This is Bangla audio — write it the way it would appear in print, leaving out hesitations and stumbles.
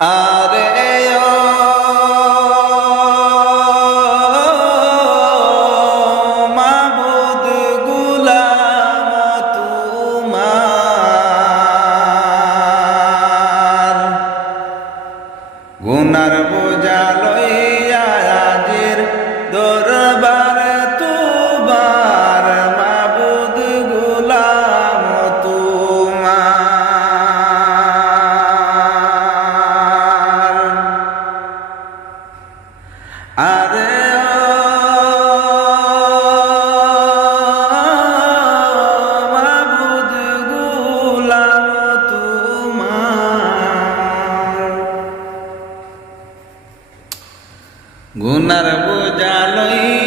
আরে ও মাবুদ গুলাম তোমার গুনার বোঝা লইয়া আজির দরবারে তোমার মাবুদ গুলাম তোমার আরে মাবুদ গুলাম তোমার গুনার বোঝা লইয়া